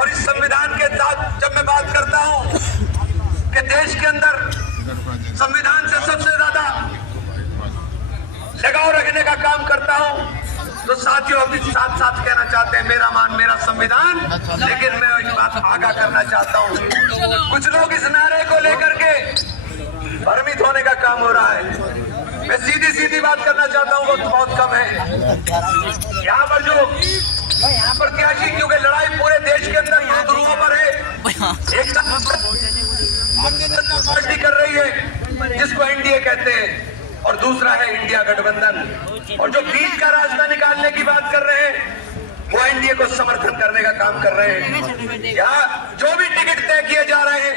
और इस संविधान के साथ जब मैं बात करता हूं कि देश के अंदर संविधान से सबसे ज्यादा लगाव रखने का काम करता हूं, तो साथियों अभी साथ साथ कहना चाहते हैं मेरा मान मेरा संविधान। लेकिन मैं एक बात आगाह करना चाहता हूं, कुछ लोग इस नारे को लेकर के भ्रमित होने का काम हो रहा है। मैं सीधी सीधी बात करना चाहता हूं, वक्त बहुत कम है। यहाँ पर जो प्रत्याशी, क्योंकि लड़ाई पूरे देश के अंदर दो ध्रुवों पर है। एक पार्टी कर रही है जिसको एनडीए कहते हैं, और दूसरा है इंडिया गठबंधन। और जो बीच का रास्ता निकालने की बात कर रहे हैं वो एनडीए को समर्थन करने का काम कर रहे हैं। यहाँ जो भी टिकट तय किए जा रहे हैं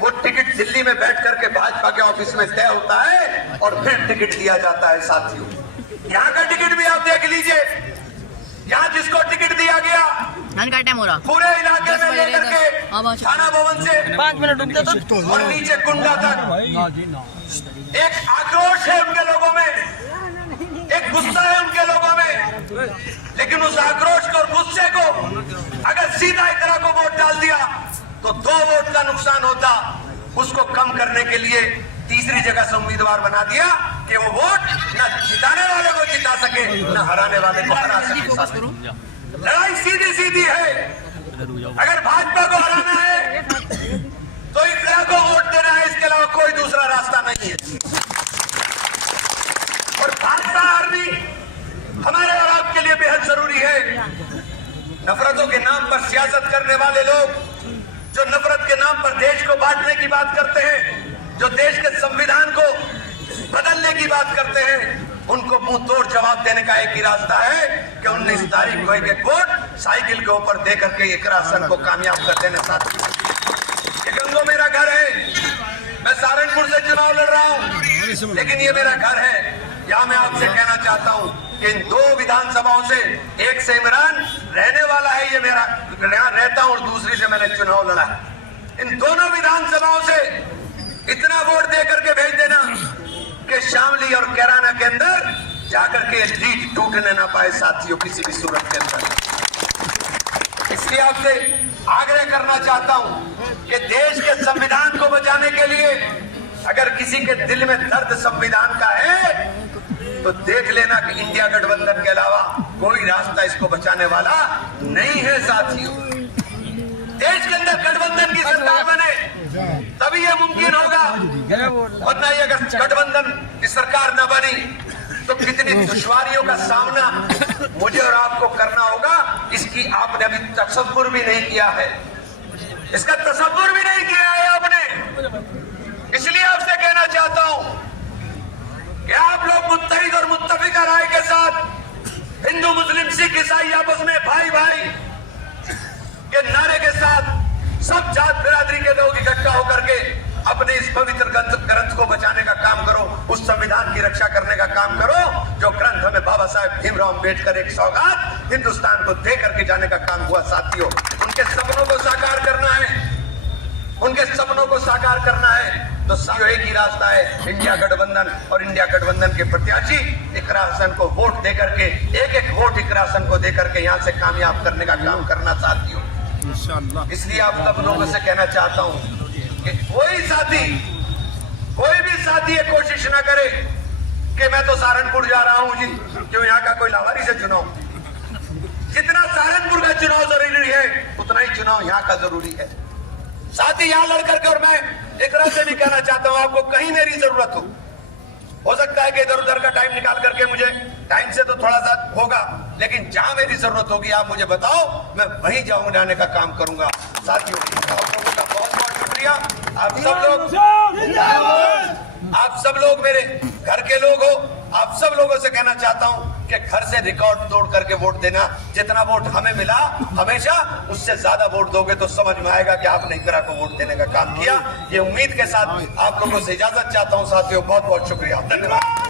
वो टिकट दिल्ली में बैठ करके भाजपा के ऑफिस में तय होता है और फिर टिकट दिया जाता है। साथियों, यहाँ का टिकट भी आप देख लीजिए। यहाँ जिसको टिकट दिया गया पूरे इलाके में लेकर के थाना भवन से 5 मिनट रुक दे तो और नीचे कुंडा तक एक आक्रोश है उनके लोगों में, एक गुस्सा है उनके लोगों में। लेकिन उस आक्रोश को और गुस्से को अगर सीधा इतना को वोट डाल दिया तो 2 वोट का नुकसान होता। उसको कम करने के लिए तीसरी जगह से उम्मीदवार बना दिया कि वो वोट न जिताने वाले को जिता सके न हराने वाले को हरा सके। लड़ाई सीधी सीधी है। अगर भाजपा को हराना है तो इंदिरा को वोट देना है, इसके अलावा कोई दूसरा रास्ता नहीं है। और भाजपा हारनी हमारे और आपके लिए बेहद जरूरी है। नफरतों के नाम पर सियासत करने वाले लोग, जो नफरत के नाम पर देश को बांटने की बात करते हैं, जो देश के संविधान को बदलने की बात करते हैं, उनको मुंह तोड़ जवाब देने का एक ही रास्ता है कि 19 तारीख को एक वोट साइकिल के ऊपर दे करके इकरा हसन को कामयाब कर देने। साथ ये गंगो मेरा घर है, मैं सहारनपुर से चुनाव लड़ रहा हूं, लेकिन ये मेरा घर है। यहाँ मैं आपसे कहना चाहता हूं कि इन 2 विधानसभाओं से एक से इमरान रहने वाला है, ये मेरा यहाँ रहता हूं, और दूसरी से मैंने चुनाव लड़ा। इन दोनों विधानसभाओं से इतना वोट दे करके भेज देना कि शामली और कैराना के अंदर जाकर के लीड टूटने ना पाए। साथियों, किसी भी सूरत के अंदर इसलिए आपसे आग्रह करना चाहता हूं कि देश के संविधान को बचाने के लिए अगर किसी के दिल में दर्द संविधान का है तो देख लेना कि इंडिया गठबंधन के अलावा कोई रास्ता इसको बचाने वाला नहीं है। साथियों, देश के अंदर गठबंधन की सरकार बने तभी यह मुमकिन होगा, वरना ये अगर गठबंधन की सरकार न बनी तो कितनी दुश्वारियों का सामना मुझे और आपको करना होगा, इसकी आपने अभी तसव्वुर भी नहीं किया है। इसका तसव्वुर भी नहीं किया है आपने। इसलिए आपसे कहना चाहता हूं कि आप लोग मुत्तहिद और मुत्तफिका राय के साथ हिंदू मुस्लिम सिख ईसाई आपस में भाई भाई के नारे के साथ सब जात बिरादरी के लोग इकट्ठा होकर के अपने इस पवित्र ग्रंथ को बचाने का काम करो, उस संविधान की रक्षा करने का काम करो जो ग्रंथ हमें बाबा साहेब भीमराव अम्बेडकर एक सौगात हिंदुस्तान को दे करके जाने का काम हुआ। साथियों, उनके सपनों को साकार करना है, उनके सपनों को साकार करना है तो एक ही रास्ता है, इंडिया गठबंधन। और इंडिया गठबंधन के प्रत्याशी इकरा हसन को वोट दे करके, एक एक वोट इकरा हसन को दे करके यहाँ से कामयाब करने का काम करना। साथियों, इसलिए आप सब लोगों से कहना चाहता हूँ कि कोई भी साथी ये कोशिश ना करे कि मैं तो सहारनपुर जा रहा हूँ जी, क्यों यहाँ का कोई लावारी से चुनाव। जितना सहारनपुर का चुनाव जरूरी है उतना ही चुनाव यहाँ का जरूरी है। साथी यहाँ लड़ करके, और मैं एक तरह से भी कहना चाहता हूँ आपको, कहीं मेरी जरूरत हो सकता है कि इधर उधर का टाइम निकाल करके मुझे टाइम से तो थोड़ा सा होगा, लेकिन जहां मेरी जरूरत होगी आप मुझे बताओ, मैं वहीं जाने का काम करूंगा। साथियों, आप लोगों का बहुत बहुत शुक्रिया। आप सब लोग मेरे घर के लोग हो। आप सब लोगों से कहना चाहता हूं कि घर से रिकॉर्ड तोड़ करके वोट देना। जितना वोट हमें मिला हमेशा उससे ज्यादा वोट दोगे तो समझ में आएगा कि आपने इंदिरा को वोट देने का काम किया। ये उम्मीद के साथ आप लोगों से इजाजत चाहता हूं। साथियों, बहुत बहुत शुक्रिया, धन्यवाद।